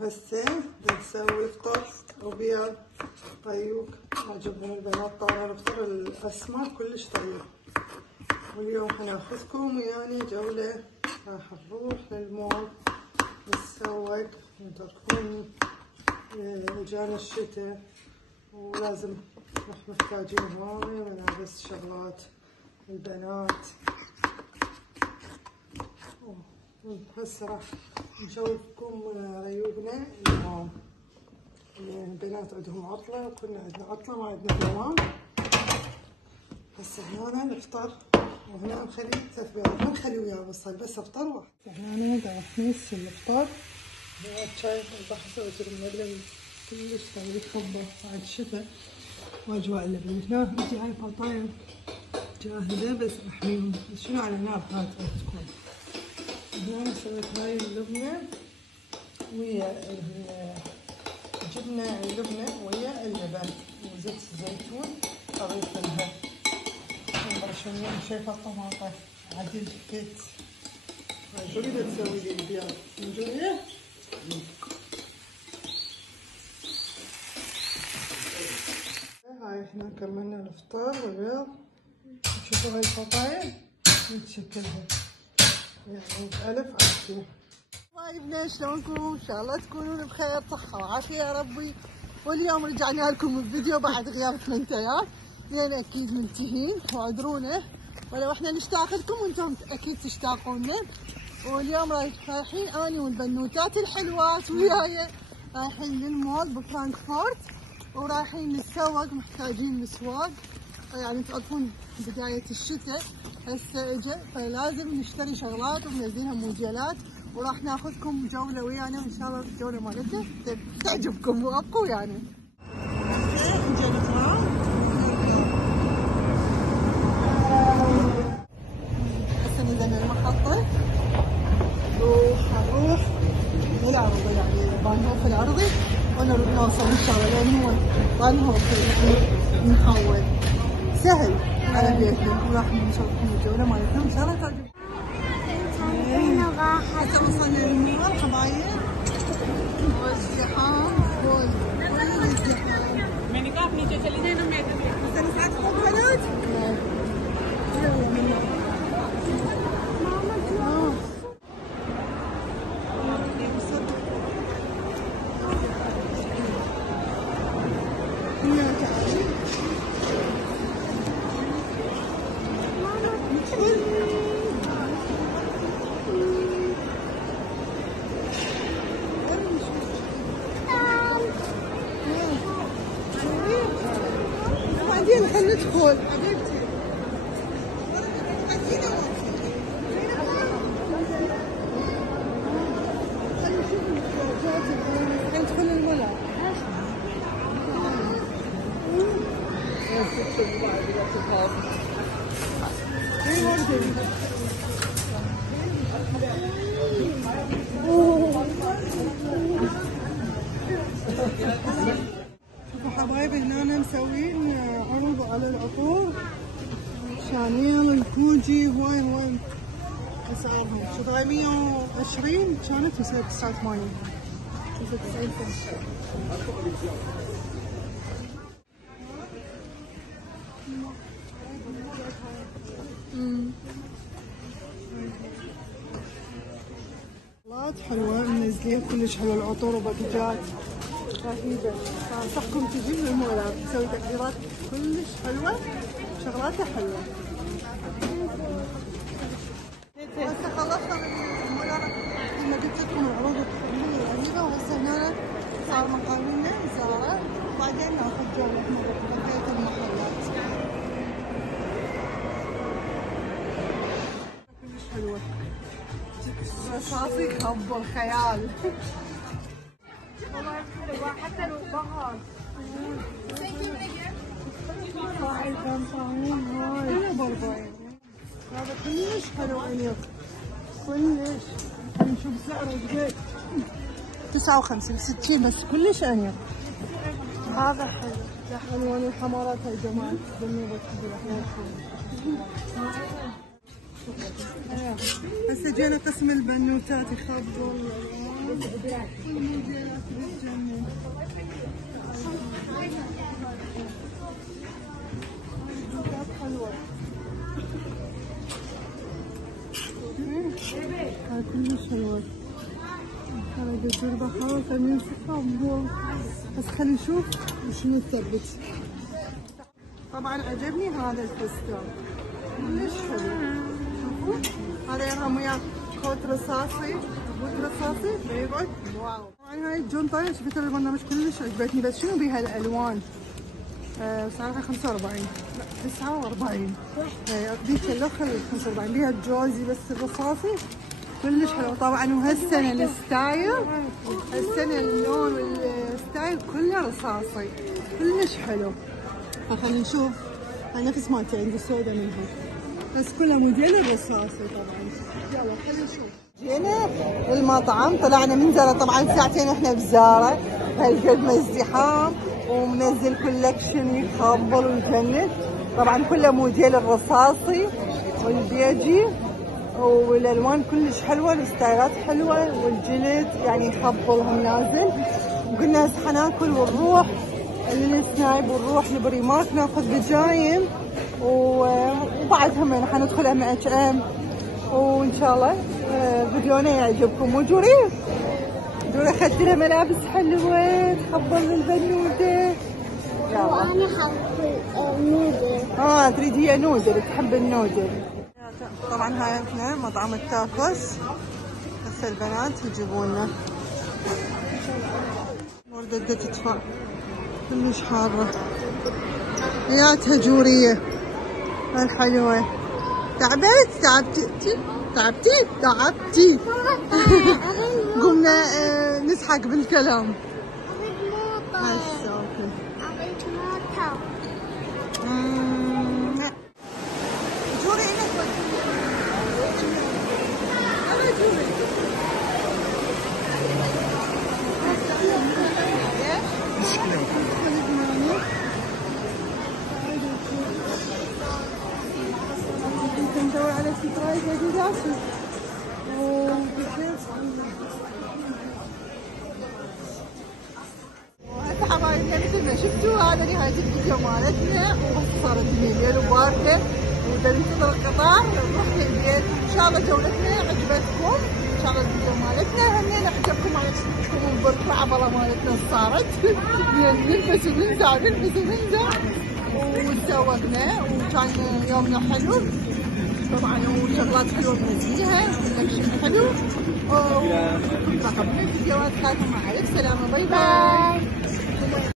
وهسه بنسوي فطر وبيض طيوق. عجبهم البنات طالع الفطر الاسمر كلش طيب. واليوم حناخذكم وياني جولة. راح نروح للمول نتسوق ونتركون جانا الشتاء ولازم نروح محتاجين هواي ملابس شغلات البنات. هسه راح نشوفكم ريوقنا اليوم. البنات عندهم عطلة وكنا عندنا عطلة ما عندنا دوام. هسه هنا نفطر وهنا نخلي 3 بيضات ما نخلي وياه وصل بس افطر واحد. هنا راح نمس الفطار. شاي راح اسوي المقلب كلش طيب حبه بعد الشتاء واجواء اللبن. هنا عندي هاي فطاير جاهزة بس احميهم شنو على نار هات تكون. هنا سويت هاي اللبنة ويا جبنا اللبنة ويا اللبن وزيت الزيتون اضيف لها شوية شايفة الطماطة عدل كيت. هاي جوليا تسوي لي البيض من جوليا. هاي احنا كملنا الفطار والبيض. شوفوا هاي الفطاير نتشكلها يعني بألف عافية. طيب شلونكم؟ ان شاء الله تكونون بخير صحة وعافية يا ربي. واليوم رجعنا لكم بفيديو بعد غياب 8 ايام لان اكيد منتهين واعذرونا ولو احنا نشتاق لكم وانتم اكيد تشتاقونا. واليوم رايحين اني والبنوتات الحلوات وياي رايحين للمول بفرانكفورت ورايحين نتسوق محتاجين مسواق. يعني تعرفون بداية الشتاء هسه اجى فلازم نشتري شغلات ومنزلينها موجلات وراح ناخذكم جولة ويانا وان شاء الله الجولة مالتنا تعجبكم وابقوا ويانا. هسه نزلنا المحطة وحنروح للعرضي يعني بانهوف العرضي ونوصل ان شاء الله لان هو بانهوف يعني نحول سهل على بيتنا وراح نشوفكم الجولة مالتنا ان شاء الله تعجبكم. هسه وصلنا للمول حبايب والزحام كل الزحام. मैंने कहा आप नीचे चली जाए ना मैं तो साथ में बलूच خلينا ندخل. ندخل الملعب. شوفوا حبايبي هنا مسوين عروض على العطور شانيل الكوجي هواي اسعارهم. شوف هاي 120 كانت وصارت 89 99 سنت. شغلات حلوة منزلين كلش حلو العطور وباكجات رهيبة. فانصحكم تجون للمولات تسوي تقديرات كلش حلوة شغلاتها حلوة. هسه خلصنا من المولات لما قلت لكم العروض الرهيبة وهسه هنا صار مقابلنا زارة وبعدين ناخذ جولة بقية المحلات. كلش حلوة رصاصي كبر خيال. حتى البهار هاي بنطلون هاي بربعين. هذا كلش حلو انيق كلش. نشوف سعره قد 59 60 بس كلش انيق. هذا حلو الوان الحمارات هاي جمال بالنوبة كبيرة. هسه جينا قسم البنوتات يخبر والموديلات بتجنن. حلوة. هاي كلش حلوة. هاي قدر بحاول كمان نشوفها بس خلينا نشوف وشنو نثبت. طبعا عجبني هذا الفستان كلش حلو. شوفوا هذا يرهم وياه كوت رصاصي بوت رصاصي بيقعد واو. طبعا هاي الجنطة شفت البرنامج كلش عجبتني بس شنو بيها الالوان. سعرها 45 لا 49 ذيك الاخر 45 بيها الجوزي بس الرصاصي كلش حلو. طبعا وهالسنة الستايل هالسنة اللون والستايل كله رصاصي كلش حلو. خلينا نشوف هاي نفس مالتي عندي سودا منها بس كلها موديل الرصاصي. طبعا يلا خلينا نشوف. جينا المطعم طلعنا من زارة طبعا ساعتين احنا بزارة هالقد ما ازدحام ومنزل كولكشن يخبل ويجنن. طبعا كله موديل الرصاصي والبيجي والالوان كلش حلوه الستايلات حلوه والجلد يعني يخبلهم نازل. وقلنا هسه حناكل ونروح للسنايب ونروح لبريمارك ناخذ بجايم وبعدها من حندخل M&M وان شاء الله فيديونا يعجبكم. وجوري اخذت لها ملابس حلوه تخبل البنوده. وانا حب نودل. تريد هي نودل تحب النودل. طبعا هاي احنا مطعم التاكوس هسه البنات يجيبوا لنا وردة تدفع كلش حارة. ياتها جورية الحلوة. تعبتي قمنا نسحق بالكلام. هسه اوكي. جوري ندور على سترايك اديداس وهسه حبايبنا مثل ما شفتوا هذا نهاية الفيديو مالتنا وصارت الليل وباردة وننتظر القطار نروح للبيت. ان شاء الله جولتنا عجبتكم ان شاء الله الفيديو مالتنا همين عجبكم عليكم بالطلعة بلا مالتنا صارت نلبس وننزع وتسوقنا وكان يومنا حلو طبعا وشغلات حلوه ننزلها كولكشن حلو. وراح الفيديوهات كانت مع الف سلامه باي باي.